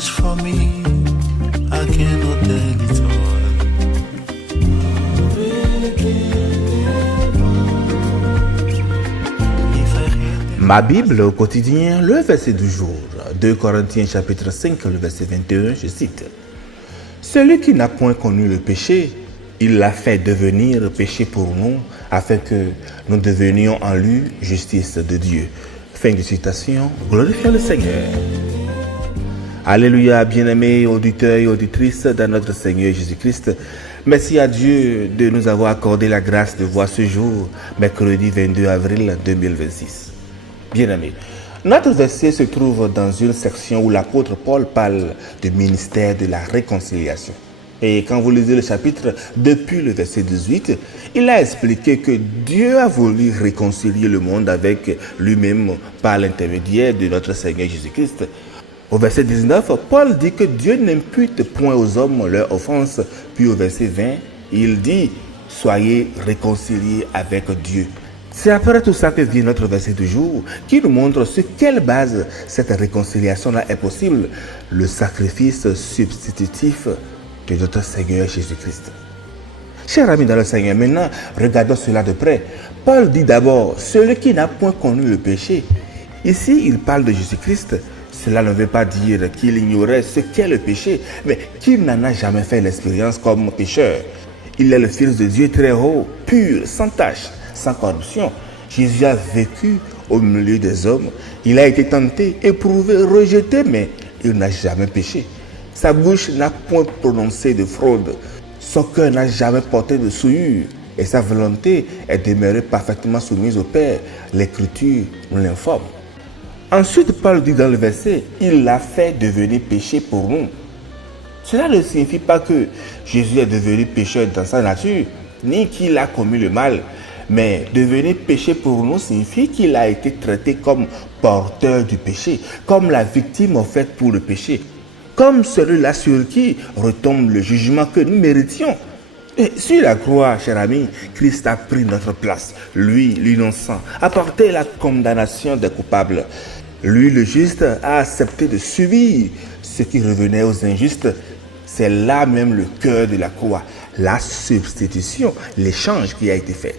much for me, I cannot tell it all. Ma Bible au quotidien, le verset du jour, 2 Corinthiens chapitre 5, le verset 21, je cite. Celui qui n'a point connu le péché, il l'a fait devenir péché pour nous, afin que nous devenions en lui justice de Dieu. Fin de citation, glorifions le Seigneur. Alléluia, bien-aimés auditeurs et auditrices dans notre Seigneur Jésus-Christ. Merci à Dieu de nous avoir accordé la grâce de voir ce jour, mercredi 22 avril 2026. Bien-aimés, notre verset se trouve dans une section où l'apôtre Paul parle du ministère de la réconciliation. Et quand vous lisez le chapitre, depuis le verset 18, il a expliqué que Dieu a voulu réconcilier le monde avec lui-même par l'intermédiaire de notre Seigneur Jésus-Christ. Au verset 19, Paul dit que Dieu n'impute point aux hommes leur offense. Puis au verset 20, il dit « Soyez réconciliés avec Dieu ». C'est après tout ça que vient notre verset du jour, qui nous montre sur quelle base cette réconciliation-là est possible, le sacrifice substitutif de notre Seigneur Jésus-Christ. Chers amis dans le Seigneur, maintenant, regardons cela de près. Paul dit d'abord, celui qui n'a point connu le péché. Ici, il parle de Jésus-Christ. Cela ne veut pas dire qu'il ignorait ce qu'est le péché, mais qu'il n'en a jamais fait l'expérience comme pécheur. Il est le Fils de Dieu très haut, pur, sans tache, sans corruption. Jésus a vécu au milieu des hommes. Il a été tenté, éprouvé, rejeté, mais il n'a jamais péché. Sa bouche n'a point prononcé de fraude. Son cœur n'a jamais porté de souillure. Et sa volonté est demeurée parfaitement soumise au Père. L'Écriture nous l'informe. Ensuite, Paul dit dans le verset, il l'a fait devenir péché pour nous. Cela ne signifie pas que Jésus est devenu pécheur dans sa nature, ni qu'il a commis le mal. Mais devenir péché pour nous signifie qu'il a été traité comme porteur du péché, comme la victime offerte pour le péché, comme celui-là sur qui retombe le jugement que nous méritions. Et sur la croix, cher ami, Christ a pris notre place. Lui, l'innocent, a porté la condamnation des coupables. Lui, le juste, a accepté de subir ce qui revenait aux injustes. C'est là même le cœur de la croix, la substitution, l'échange qui a été fait.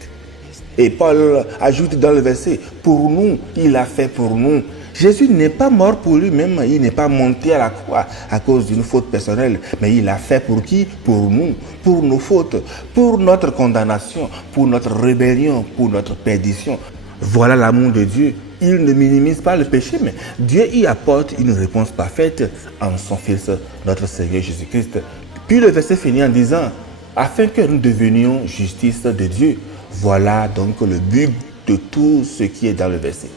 Et Paul ajoute dans le verset, pour nous, il a fait pour nous. Jésus n'est pas mort pour lui-même, il n'est pas monté à la croix à cause d'une faute personnelle, mais il a fait pour qui? Pour nous, pour nos fautes, pour notre condamnation, pour notre rébellion, pour notre perdition. Voilà l'amour de Dieu. Il ne minimise pas le péché, mais Dieu y apporte une réponse parfaite en son Fils, notre Seigneur Jésus-Christ. Puis le verset finit en disant, afin que nous devenions justice de Dieu. Voilà donc le but de tout ce qui est dans le verset.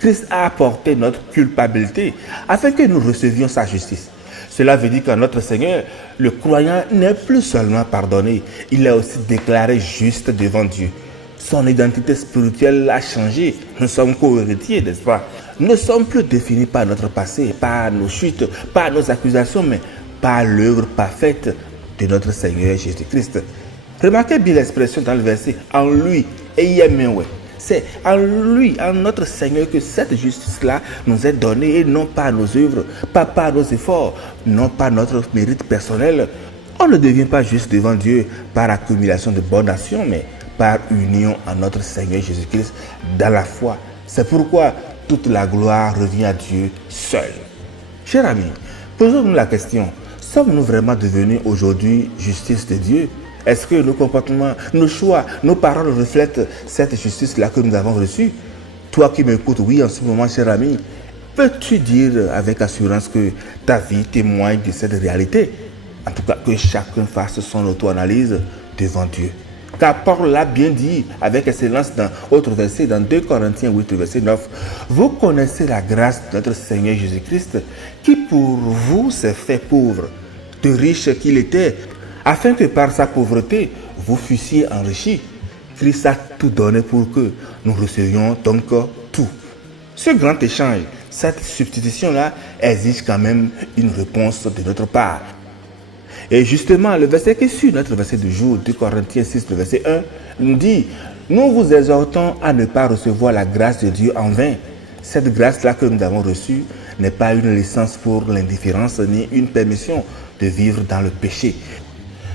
Christ a apporté notre culpabilité afin que nous recevions sa justice. Cela veut dire qu'en notre Seigneur, le croyant n'est plus seulement pardonné, il est aussi déclaré juste devant Dieu. Son identité spirituelle a changé. Nous sommes co-héritiers, n'est-ce pas? Nous ne sommes plus définis par notre passé, par nos chutes, par nos accusations, mais par l'œuvre parfaite de notre Seigneur Jésus-Christ. Remarquez bien l'expression dans le verset, en lui, c'est en lui, en notre Seigneur, que cette justice-là nous est donnée et non par nos œuvres, pas par nos efforts, non par notre mérite personnel. On ne devient pas juste devant Dieu par accumulation de bonnes actions, mais par union en notre Seigneur Jésus-Christ dans la foi. C'est pourquoi toute la gloire revient à Dieu seul. Chers amis, posons-nous la question, sommes-nous vraiment devenus aujourd'hui justice de Dieu? Est-ce que nos comportements, nos choix, nos paroles reflètent cette justice-là que nous avons reçue? Toi qui m'écoutes, oui, en ce moment, cher ami, peux-tu dire avec assurance que ta vie témoigne de cette réalité? En tout cas, que chacun fasse son auto-analyse devant Dieu. Car Paul l'a bien dit avec excellence dans autre verset, dans 2 Corinthiens 8, verset 9. Vous connaissez la grâce de notre Seigneur Jésus-Christ, qui pour vous s'est fait pauvre, de riche qu'il était, afin que par sa pauvreté, vous fussiez enrichis. Christ a tout donné pour que nous recevions donc tout. Ce grand échange, cette substitution-là, exige quand même une réponse de notre part. Et justement, le verset qui suit notre verset du jour, 2 Corinthiens 6, le verset 1, nous dit, nous vous exhortons à ne pas recevoir la grâce de Dieu en vain. Cette grâce-là que nous avons reçue n'est pas une licence pour l'indifférence ni une permission de vivre dans le péché.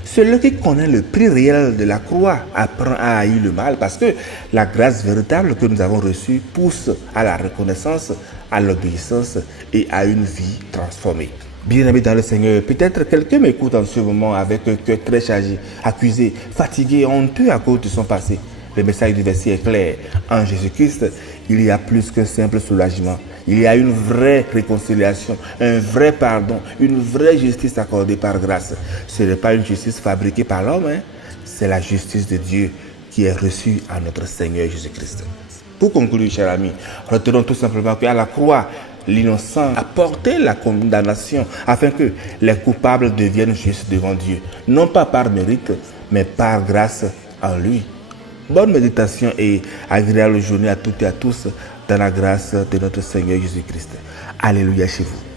Celui qui connaît le prix réel de la croix apprend à haïr le mal parce que la grâce véritable que nous avons reçue pousse à la reconnaissance, à l'obéissance et à une vie transformée. Bien-aimés dans le Seigneur, peut-être quelqu'un m'écoute en ce moment avec un cœur très chargé, accusé, fatigué, honteux à cause de son passé. Le message du verset est clair. En Jésus-Christ, il y a plus qu'un simple soulagement. Il y a une vraie réconciliation, un vrai pardon, une vraie justice accordée par grâce. Ce n'est pas une justice fabriquée par l'homme, c'est la justice de Dieu qui est reçue à notre Seigneur Jésus-Christ. Pour conclure, chers amis, retenons tout simplement qu'à la croix, l'innocent a porté la condamnation afin que les coupables deviennent justes devant Dieu, non pas par mérite, mais par grâce en lui. Bonne méditation et agréable journée à toutes et à tous dans la grâce de notre Seigneur Jésus-Christ. Alléluia chez vous.